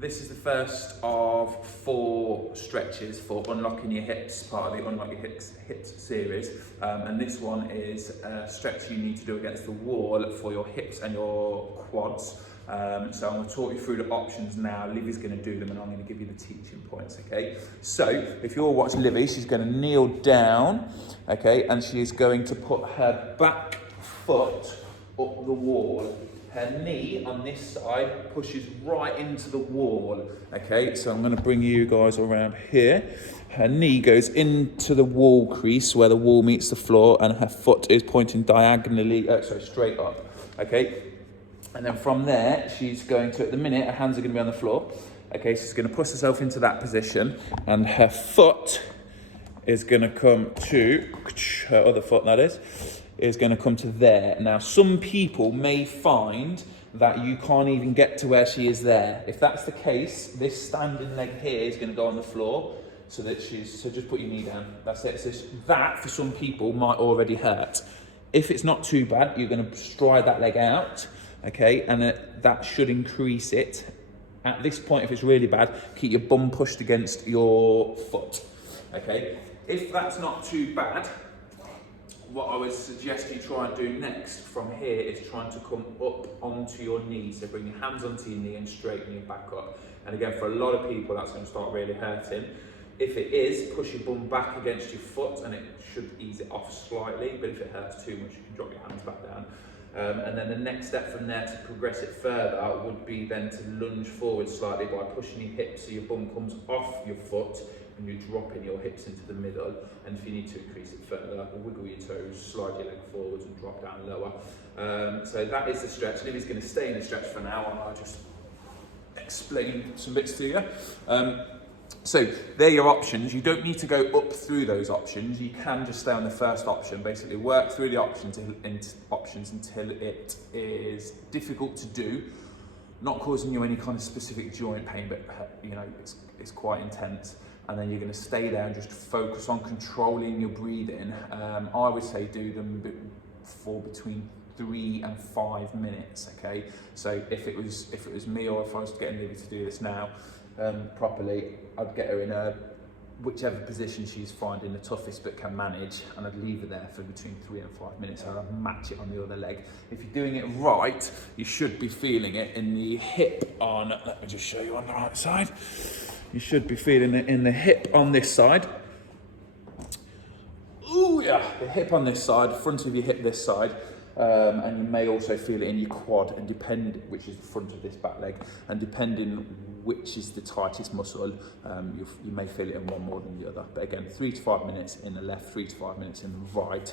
This is the first of 4 stretches for unlocking your hips, part of the Unlock Your Hips series. And this one is a stretch you need to do against the wall for your hips and your quads. So I'm going to talk you through the options now. Livy's going to do them and I'm going to give you the teaching points, okay? So if you're watching Livy, she's going to kneel down, okay? And she's going to put her back foot up the wall. Her knee on this side pushes right into the wall, okay? So I'm going to bring you guys around here. Her knee goes into the wall crease where the wall meets the floor and her foot is pointing diagonally, straight up, okay? And then from there, she's going to, at the minute, her hands are going to be on the floor, okay? So she's going to push herself into that position and her foot is going to come to, her other foot that is going to come to there. Now, some people may find that you can't even get to where she is there. If that's the case, this standing leg here is going to go on the floor so just put your knee down. That's it. So that, for some people, might already hurt. If it's not too bad, you're going to stride that leg out, okay? And that should increase it. At this point, if it's really bad, keep your bum pushed against your foot, okay? If that's not too bad, what I would suggest you try and do next from here is trying to come up onto your knee. So bring your hands onto your knee and straighten your back up. And again, for a lot of people, that's going to start really hurting. If it is, push your bum back against your foot and it should ease it off slightly. But if it hurts too much, you can drop your hands back down. And then the next step from there to progress it further would be then to lunge forward slightly by pushing your hips so your bum comes off your foot and you're dropping your hips into the middle. And if you need to increase it further, wiggle your toes, slide your leg forwards and drop down lower. So that is the stretch. Livy's going to stay in the stretch for now and I'll just explain some bits to you. So they're your options. You don't need to go up through those options. You can just stay on the first option. Basically work through the options until it is difficult to do, not causing you any kind of specific joint pain, but you know, it's quite intense. And then you're going to stay there and just focus on controlling your breathing. I would say do them for between 3 and 5 minutes, okay? So if it was me, or if I was getting Livy to do this now properly, I'd get her in whichever position she's finding the toughest but can manage, and I'd leave her there for between 3 and 5 minutes, and I'd match it on the other leg. If you're doing it right, you should be feeling it in the hip on, let me just show you on the right side. You should be feeling it in the hip on this side. Ooh, yeah, the hip on this side, front of your hip this side. And you may also feel it in your quad, and which is the front of this back leg, and depending which is the tightest muscle, you may feel it in one more than the other. But again, 3 to 5 minutes in the left, 3 to 5 minutes in the right.